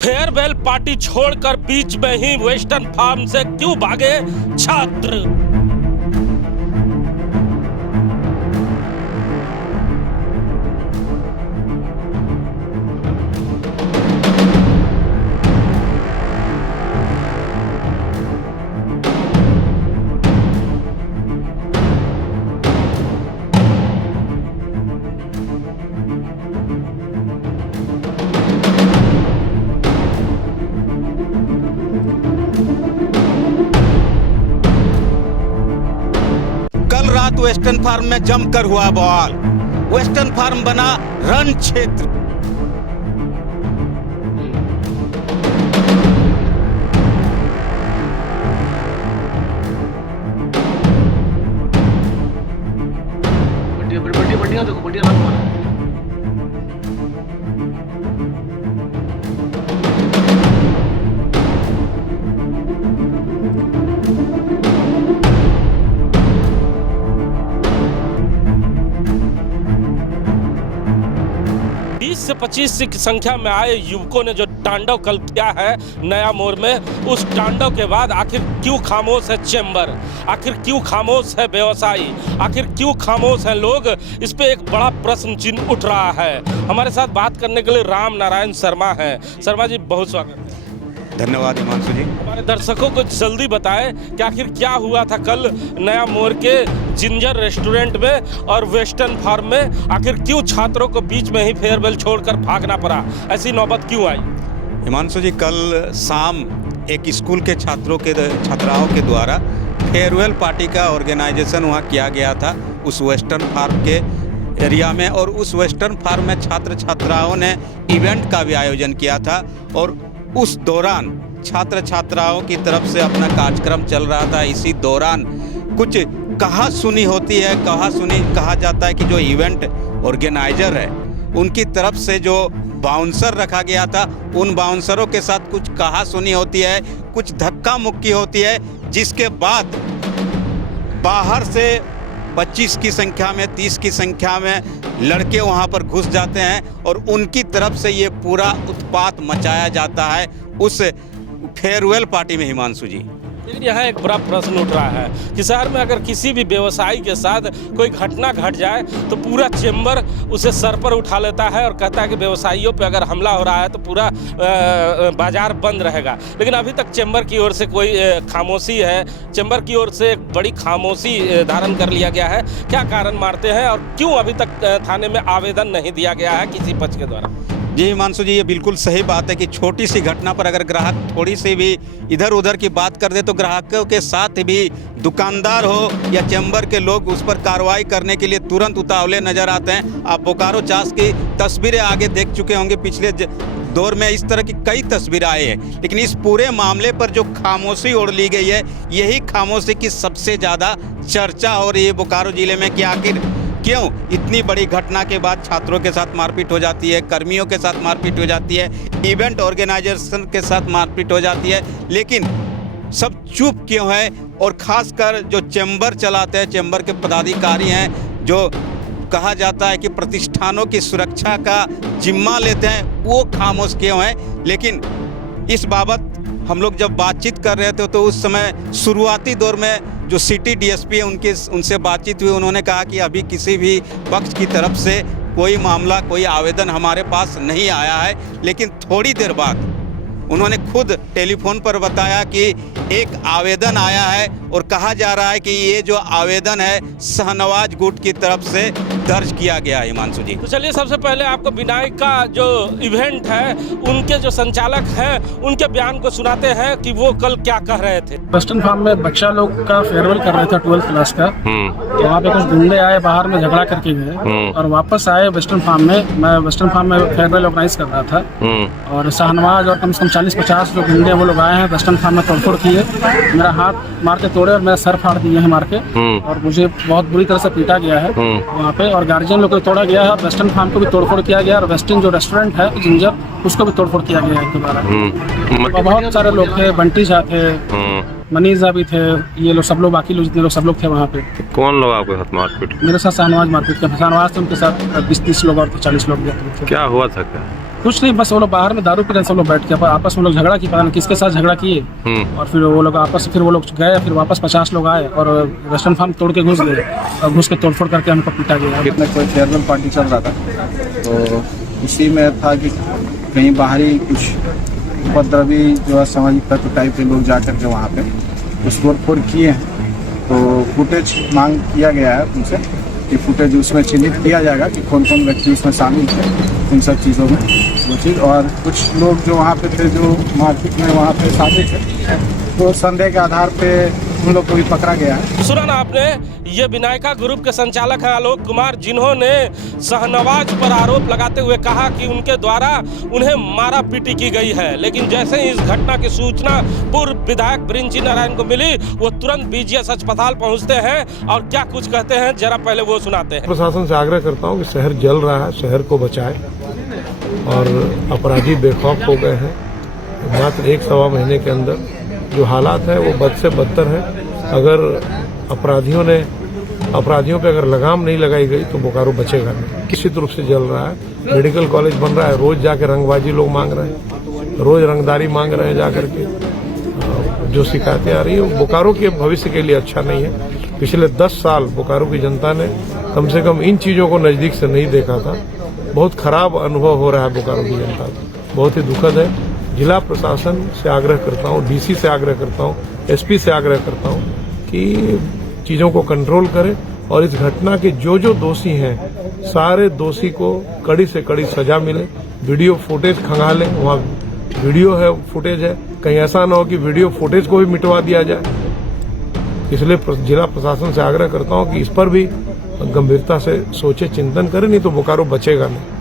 Farewell party छोड़कर बीच में ही western farm से क्यों भागे छात्र? रात वेस्टर्न फार्म में जमकर हुआ बवाल। वेस्टर्न फार्म बना रण क्षेत्र। बढ़िया देखो, बढ़िया नाम मारा है। से 25 की संख्या में आए युवकों ने जो तांडव कल किया है नया मोड़ में, उस तांडव के बाद आखिर क्यों खामोश है चेंबर, आखिर क्यों खामोश है व्यवसायी, आखिर क्यों खामोश है लोग, इस पे एक बड़ा प्रश्न चिन्ह उठ रहा है। हमारे साथ बात करने के लिए राम नारायण शर्मा हैं। शर्मा जी, बहुत स्वागत। धन्यवाद हिमांशु जी। हमारे दर्शकों को जल्दी बताएं कि आखिर क्या हुआ था कल नया मोड़ के जिंजर रेस्टोरेंट में और वेस्टर्न फार्म में, आखिर क्यों छात्रों को बीच में ही फेयरवेल छोड़कर भागना पड़ा, ऐसी नौबत क्यों आई? हिमांशु जी, कल शाम एक स्कूल के छात्राओं के द्वारा फेयरवेल पार्टी का ऑर्गेनाइजेशन वहाँ किया गया था उस वेस्टर्न फार्म के एरिया में, और उस वेस्टर्न फार्म में छात्र छात्राओं ने इवेंट का भी आयोजन किया था। और उस दौरान छात्र छात्राओं की तरफ से अपना कार्यक्रम चल रहा था। इसी दौरान कुछ कहा सुनी होती है, कहा जाता है कि जो इवेंट ऑर्गेनाइजर है उनकी तरफ से जो बाउंसर रखा गया था, उन बाउंसरों के साथ कुछ कहा सुनी होती है, कुछ धक्का मुक्की होती है, जिसके बाद बाहर से 25 की संख्या में 30 की संख्या में लड़के वहां पर घुस जाते हैं और उनकी तरफ से ये पूरा उत्पात मचाया जाता है उस फेयरवेल पार्टी में। हिमांशु जी, लेकिन यहाँ एक बड़ा प्रश्न उठ रहा है कि शहर में अगर किसी भी व्यवसायी के साथ कोई घटना घट जाए तो पूरा चेंबर उसे सर पर उठा लेता है और कहता है कि व्यवसायियों पे अगर हमला हो रहा है तो पूरा बाजार बंद रहेगा। लेकिन अभी तक चेंबर की ओर से कोई खामोशी है, चेंबर की ओर से एक बड़ी खामोशी धारण कर लिया गया है। क्या कारण मानते हैं और क्यों अभी तक थाने में आवेदन नहीं दिया गया है किसी पक्ष के द्वारा? जी हिमांशु जी, ये बिल्कुल सही बात है कि छोटी सी घटना पर अगर ग्राहक थोड़ी सी भी इधर उधर की बात कर दे तो ग्राहकों के साथ भी दुकानदार हो या चैम्बर के लोग उस पर कार्रवाई करने के लिए तुरंत उतावले नजर आते हैं। आप बोकारो चास की तस्वीरें आगे देख चुके होंगे, पिछले दौर में इस तरह की कई तस्वीरें आई हैं। लेकिन इस पूरे मामले पर जो खामोशी ओढ़ ली गई है, यही खामोशी की सबसे ज़्यादा चर्चा हो रही है बोकारो जिले में कि आखिर क्यों इतनी बड़ी घटना के बाद छात्रों के साथ मारपीट हो जाती है, कर्मियों के साथ मारपीट हो जाती है, इवेंट ऑर्गेनाइजेशन के साथ मारपीट हो जाती है, लेकिन सब चुप क्यों है? और खासकर जो चैम्बर चलाते हैं, चैम्बर के पदाधिकारी हैं, जो कहा जाता है कि प्रतिष्ठानों की सुरक्षा का जिम्मा लेते हैं, वो खामोश क्यों हैं? लेकिन इस बाबत हम लोग जब बातचीत कर रहे थे तो उस समय शुरुआती दौर में जो सिटी डीएसपी है उनसे बातचीत हुई। उन्होंने कहा कि अभी किसी भी पक्ष की तरफ से कोई मामला, कोई आवेदन हमारे पास नहीं आया है। लेकिन थोड़ी देर बाद उन्होंने खुद टेलीफोन पर बताया कि एक आवेदन आया है और कहा जा रहा है कि ये जो आवेदन है शाहनवाज गुट की तरफ से दर्ज किया गया है। हिमांशु जी, तो चलिए सबसे पहले आपको विनायक का जो इवेंट है उनके जो संचालक हैं उनके बयान को सुनाते हैं कि वो कल क्या कह रहे थे। वेस्टर्न फार्म में बच्चा लोग का फेयरवेल कर रहे थे 12th क्लास का, तो वहाँ पे कुछ गुंडे आए, बाहर में झगड़ा करके गए और वापस आए वेस्टर्न फार्म में। मैं वेस्टर्न फार्म में फेयरवेल ऑर्गेनाइज कर रहा था और शाहनवाज और कम से कम 40-50 जो गुंडे वो लोग आए हैं, वेस्टर्न फार्म में तोड़फोड़ किए, मेरा हाथ मार के तोड़े और मेरा सर फाड़ दिए हैं मार के, और मुझे बहुत बुरी तरह से पीटा गया है वहाँ पे। और गार्जियन लोग को तोड़ा गया है, वेस्टर्न फार्म को भी तोड़फोड़ किया गया और वेस्टर्न जो रेस्टोरेंट है जिंजर, उसको भी तोड़फोड़ किया गया है दोबारा। बहुत सारे लोग थे, बंटी शाह थे, मनीष भी थे, ये लोग सब लोग, बाकी लोग जितने लोग सब लोग थे वहाँ पे। कौन लोग आपके साथ मारपीट? मेरे साथ शाहनवाज मारपीट किया। शाहनवाज थे, उनके साथ 20-30 लोग और 40 लोग थे। क्या हुआ था? क्या कुछ नहीं, बस वो लोग बाहर में दारू पी रहे, सब लोग बैठ के आपस में लोग झगड़ा की, पता नहीं किसके साथ झगड़ा किए। और फिर वो लोग आपस फिर वो लोग गए, फिर वापस 50 लोग आए और वेस्टर्न फार्म तोड़ के घुस गए और घुस के तोड़फोड़ करके हमको पीटा गया। कितने कोई फेयरवेल पार्टी चल रहा था, तो इसी में था कि कहीं बाहरी कुछ उपद्रवी जो असामाजिक तत्व टाइप के लोग जा करके वहाँ पे कुछ तोड़फोड़ किए हैं। तो फुटेज मांग किया गया है उनसे कि फुटेज उसमें चिन्हित किया जाएगा कि कौन कौन व्यक्ति उसमें शामिल थे इन सब चीज़ों में वो चीज़। और कुछ लोग जो वहाँ पे थे जो मार्केट में वहाँ पे शामिल थे, तो संदेह के आधार पे उन लोग को भी पकड़ा गया है। सुना ना आपने, ये विनायका ग्रुप के संचालक हैं आलोक कुमार, जिन्होंने शाहनवाज पर आरोप लगाते हुए कहा कि उनके द्वारा उन्हें मारा पीटी की गई है। लेकिन जैसे ही इस घटना की सूचना पूर्व विधायक बृंजी नारायण को मिली, वो तुरंत बीजीएस अस्पताल पहुंचते हैं और क्या कुछ कहते हैं जरा पहले वो सुनाते हैं। प्रशासन से आग्रह करता हूं कि शहर जल रहा है, शहर को बचाए और अपराधी बेखौफ हो गए हैं। मात्र 1-1.25 महीने के अंदर जो हालात है वो बद से बदतर है। अगर अपराधियों पे अगर लगाम नहीं लगाई गई तो बोकारो बचेगा नहीं। किसी रूप से जल रहा है। मेडिकल कॉलेज बन रहा है, रोज जाके रंगबाजी लोग मांग रहे हैं, रोज रंगदारी मांग रहे हैं जाकर के। जो शिकायतें आ रही है बोकारो के भविष्य के लिए अच्छा नहीं है। पिछले 10 साल बोकारो की जनता ने कम से कम इन चीज़ों को नज़दीक से नहीं देखा था। बहुत खराब अनुभव हो रहा है बोकारो की जनता को, बहुत ही दुखद है। जिला प्रशासन से आग्रह करता हूँ, डीसी से आग्रह करता हूँ, एसपी से आग्रह करता हूँ कि चीज़ों को कंट्रोल करें और इस घटना के जो दोषी हैं सारे दोषी को कड़ी से कड़ी सजा मिले। वीडियो फुटेज खंगालें, वहाँ वीडियो है, फुटेज है, कहीं ऐसा ना हो कि वीडियो फुटेज को भी मिटवा दिया जाए। इसलिए जिला प्रशासन से आग्रह करता हूँ कि इस पर भी गंभीरता से सोचे, चिंतन करें, नहीं तो बोकारो बचेगा नहीं।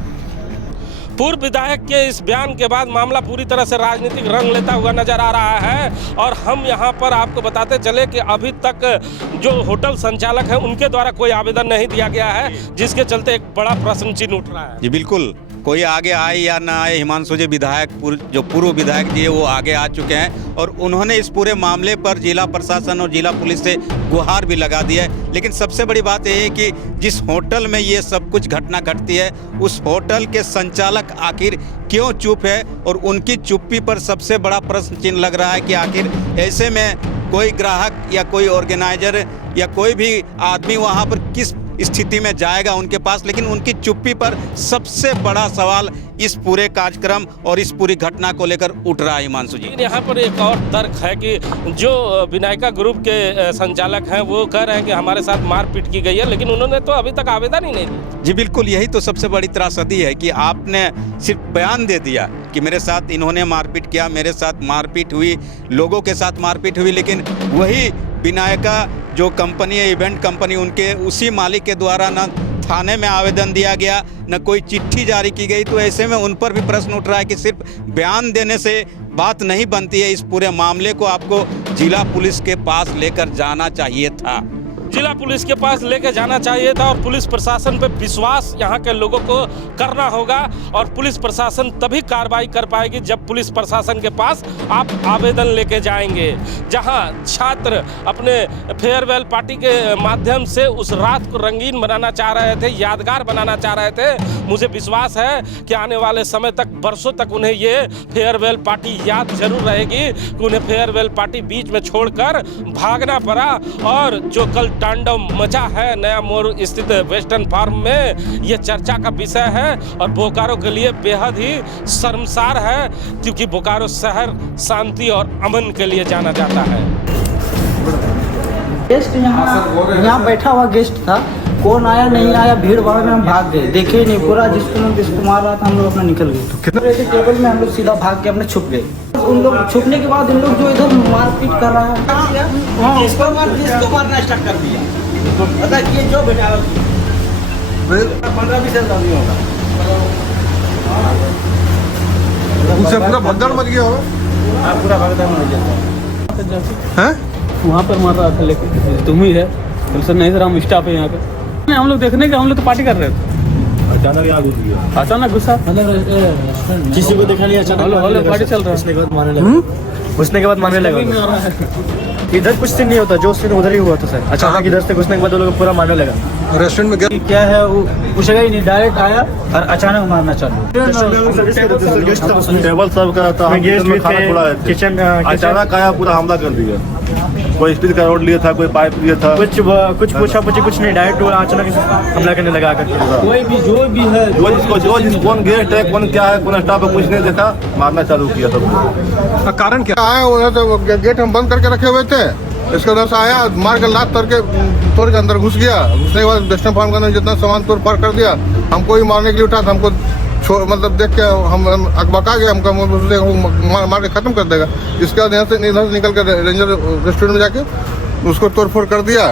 पूर्व विधायक के इस बयान के बाद मामला पूरी तरह से राजनीतिक रंग लेता हुआ नजर आ रहा है और हम यहां पर आपको बताते चले कि अभी तक जो होटल संचालक हैं उनके द्वारा कोई आवेदन नहीं दिया गया है, जिसके चलते एक बड़ा प्रश्न चिन्ह उठ रहा है। जी बिल्कुल, कोई आगे आए या ना आए, हिमांशु जी विधायक जो पूर्व विधायक जी है वो आगे आ चुके हैं और उन्होंने इस पूरे मामले पर जिला प्रशासन और जिला पुलिस से गुहार भी लगा दिया है। लेकिन सबसे बड़ी बात यह है कि जिस होटल में ये सब कुछ घटना घटती है उस होटल के संचालक आखिर क्यों चुप है, और उनकी चुप्पी पर सबसे बड़ा प्रश्न चिन्ह लग रहा है कि आखिर ऐसे में कोई ग्राहक या कोई ऑर्गेनाइजर या कोई भी आदमी वहाँ पर किस स्थिति में जाएगा उनके पास। लेकिन उनकी चुप्पी पर सबसे बड़ा सवाल इस पूरे कार्यक्रम और इस पूरी घटना को लेकर उठ रहा है। हिमांशु जी, यहाँ पर एक और तर्क है कि जो विनायका ग्रुप के संचालक हैं वो कह रहे हैं कि हमारे साथ मारपीट की गई है, लेकिन उन्होंने तो अभी तक आवेदन ही नहीं दिया। जी बिल्कुल, यही तो सबसे बड़ी त्रासदी है कि आपने सिर्फ बयान दे दिया कि मेरे साथ इन्होंने मारपीट किया, मेरे साथ मारपीट हुई, लोगों के साथ मारपीट हुई, लेकिन वही विनायका जो कंपनी है, इवेंट कंपनी, उनके उसी मालिक के द्वारा न थाने में आवेदन दिया गया, न कोई चिट्ठी जारी की गई। तो ऐसे में उन पर भी प्रश्न उठ रहा है कि सिर्फ बयान देने से बात नहीं बनती है। इस पूरे मामले को आपको जिला पुलिस के पास लेकर जाना चाहिए था। जिला पुलिस के पास लेके जाना चाहिए था और पुलिस प्रशासन पे विश्वास यहाँ के लोगों को करना होगा और पुलिस प्रशासन तभी कार्रवाई कर पाएगी जब पुलिस प्रशासन के पास आप आवेदन लेके जाएंगे। जहाँ छात्र अपने फेयरवेल पार्टी के माध्यम से उस रात को रंगीन बनाना चाह रहे थे, यादगार बनाना चाह रहे थे, मुझे विश्वास है कि आने वाले समय तक, बरसों तक उन्हें ये फेयरवेल पार्टी याद जरूर रहेगी कि उन्हें फेयरवेल पार्टी बीच में छोड़कर भागना पड़ा। और जो कल तांडव मचा है नया मोड़ स्थित वेस्टर्न फार्म में, ये चर्चा का विषय है और बोकारो के लिए बेहद ही शर्मसार है, क्योंकि बोकारो शहर शांति और अमन के लिए जाना जाता है। गेस्ट यहाँ बैठा हुआ गेस्ट था, कौन आया नहीं आया, भीड़ भाड़ में हम भाग गए, देखे ही नहीं। पूरा जिसको मार रहा था हम लोग अपना निकल गए। तो कितने टेबल में हम लोग सीधा भाग के अपने छुप गए। उन लोग छुपने के बाद इन लोग जो इधर मारपीट कर रहा है, इसको मारना स्टार्ट कर दिया। पता किए जो बेटा 15-20 आदमी होगा, उससे पूरा भगदड़ मच गया होगा। पूरा भगदड़ मच गया हैं? वहाँ पर मार रहा था, लेकिन तुम ही है तुमसे नहीं सर, हम स्टाफ है यहाँ पे। हम लोग देखने के, हम लोग तो पार्टी कर रहे थे, अचानक याद होती है, अचानक गुस्सा, किसी को देखा नहीं, अचानक पार्टी चल रहा है, उसने के बाद मारने लगा। इधर कुछ सीन नहीं होता, जो सीन उधर ही हुआ था सर। अचानक इधर से घुसने के बाद वो लोग पूरा मारने लगा। रेस्टोरेंट में गया क्या है वो पूछेगा ही नहीं, डायरेक्ट आया और अचानक मारना चालू। टेबल सब का था, किचन अचानक आया, पूरा हमला कर दिया। कोई स्टील का रोड लिया था, कोई पाइप लिया था, कुछ पूछा पूछी कुछ नहीं, डायरेक्ट वो अचानक हमला करने लगा करके। कोई भी जो भी है, कौन गेस्ट है, कौन क्या है, कौन स्टाफ है, कुछ नहीं देखा, मारना चालू किया सब। कारण क्या आया? उधर तो गेट हम बंद करके रखे हुए थे, इसके उधर से आया, मार के लात तोड़ के अंदर घुस गया। घुसने के बाद वेस्टर्न फार्म के अंदर जितना सामान तोड़ फाड़ कर दिया। हमको ही मारने के लिए उठा था, हमको मतलब देख के हम अकबका गए, हमको मार के खत्म कर देगा। इसके बाद यहाँ से निकल कर रेंजर रेस्टोरेंट में जाके उसको तोड़ फोड़ कर दिया।